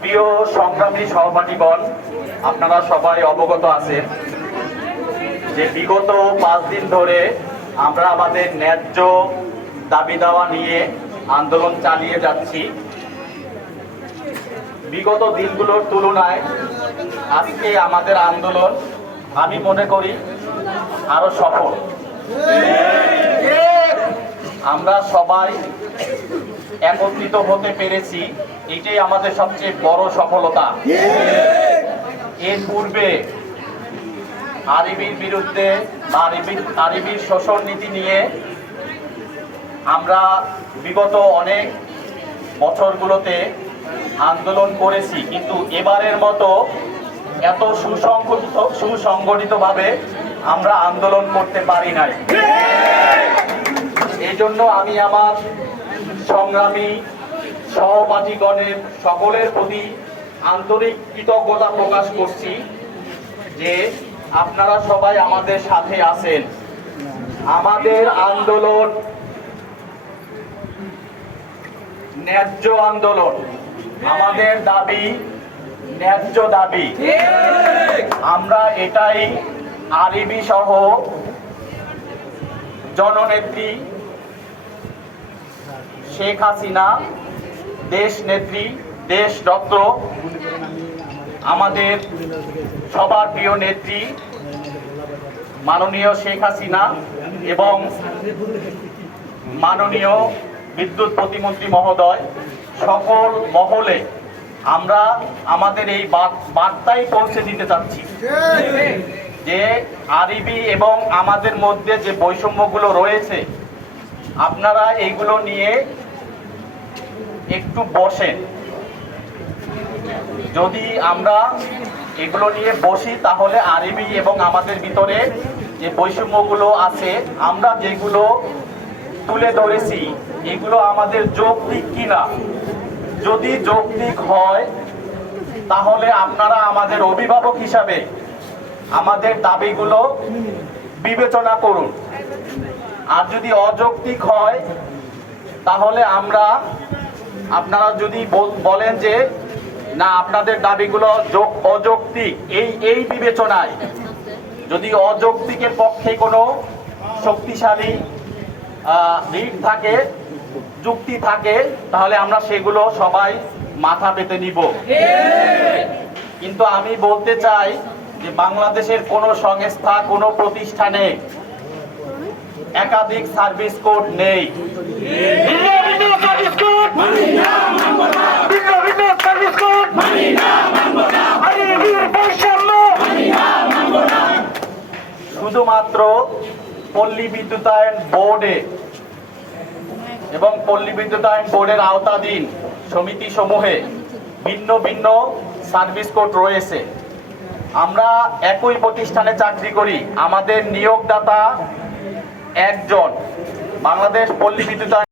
প্রিয় সংগ্রামী সহপাঠীগণ, আপনারা সবাই অবগত আছেন যে বিগত 5 দিন ধরে আমরা আমাদের ন্যায্য দাবি দাওয়া নিয়ে আন্দোলন চালিয়ে যাচ্ছি। বিগত দিনগুলোর তুলনায় আজকে আমাদের আন্দোলন আমি মনে করি আরো সফল। আমরা সবাই একত্রিত হতে পেরেছি, এটাই আমাদের সবচেয়ে বড় সফলতা। এর পূর্বে আরবির বিরুদ্ধে আরবির শোষণ নীতি নিয়ে আমরা বিগত অনেক বছরগুলোতে আন্দোলন করেছি, কিন্তু এবারের মতো এত সুসংগঠিতভাবে আমরা আন্দোলন করতে পারি নাই। এই জন্য আমি আমার সংগ্রামী সহপাঠীগণের সকলের প্রতি আন্তরিক কৃতজ্ঞতা প্রকাশ করছি যে আপনারা সবাই আমাদের সাথে আছেন। আমাদের আন্দোলন ন্যায্য আন্দোলন, আমাদের দাবি ন্যায্য দাবি। আমরা এটাই আরবি সহ জননেত্রী শেখ হাসিনা, দেশ নেত্রী, দেশরত্ন, আমাদের সবার প্রিয় নেত্রী মাননীয় শেখ হাসিনা এবং মাননীয় বিদ্যুৎ প্রতিমন্ত্রী মহোদয় সকল মহলে আমরা আমাদের এই বার্তাই পৌঁছে দিতে চাচ্ছি যে আরবি এবং আমাদের মধ্যে যে বৈষম্যগুলো রয়েছে আপনারা এইগুলো নিয়ে একটু বসেন। যদি আমরা এগুলো নিয়ে বসি তাহলে আরবি এবং আমাদের ভিতরে যে বৈষম্যগুলো আছে আমরা যেগুলো তুলে ধরেছি এগুলো আমাদের যৌক্তিক কিনা, যদি যৌক্তিক হয় তাহলে আপনারা আমাদের অভিভাবক হিসাবে আমাদের দাবিগুলো বিবেচনা করুন, আর যদি অযৌক্তিক হয় তাহলে আপনারা যদি বলেন যে না আপনাদের দাবিগুলো অযৌক্তিক, এই বিবেচনায় যদি অযৌক্তিকের পক্ষে কোনো শক্তিশালী দিক থাকে, যুক্তি থাকে, তাহলে আমরা সেগুলো সবাই মাথা পেতে নিব। কিন্তু আমি বলতে চাই যে বাংলাদেশের কোনো সংস্থা, কোনো প্রতিষ্ঠানে একাধিক সার্ভিস কোড নেই। শুধুমাত্র পল্লী বিদ্যুতায়ন বোর্ডে এবং পল্লী বিদ্যুতায়ন বোর্ডের আওতাধীন সমিতি সমূহে ভিন্ন ভিন্ন সার্ভিস কোড রয়েছে। আমরা একই প্রতিষ্ঠানে চাকরি করি, আমাদের নিয়োগদাতা একজন। বাংলাদেশ পল্লী বিদ্যুতায়ন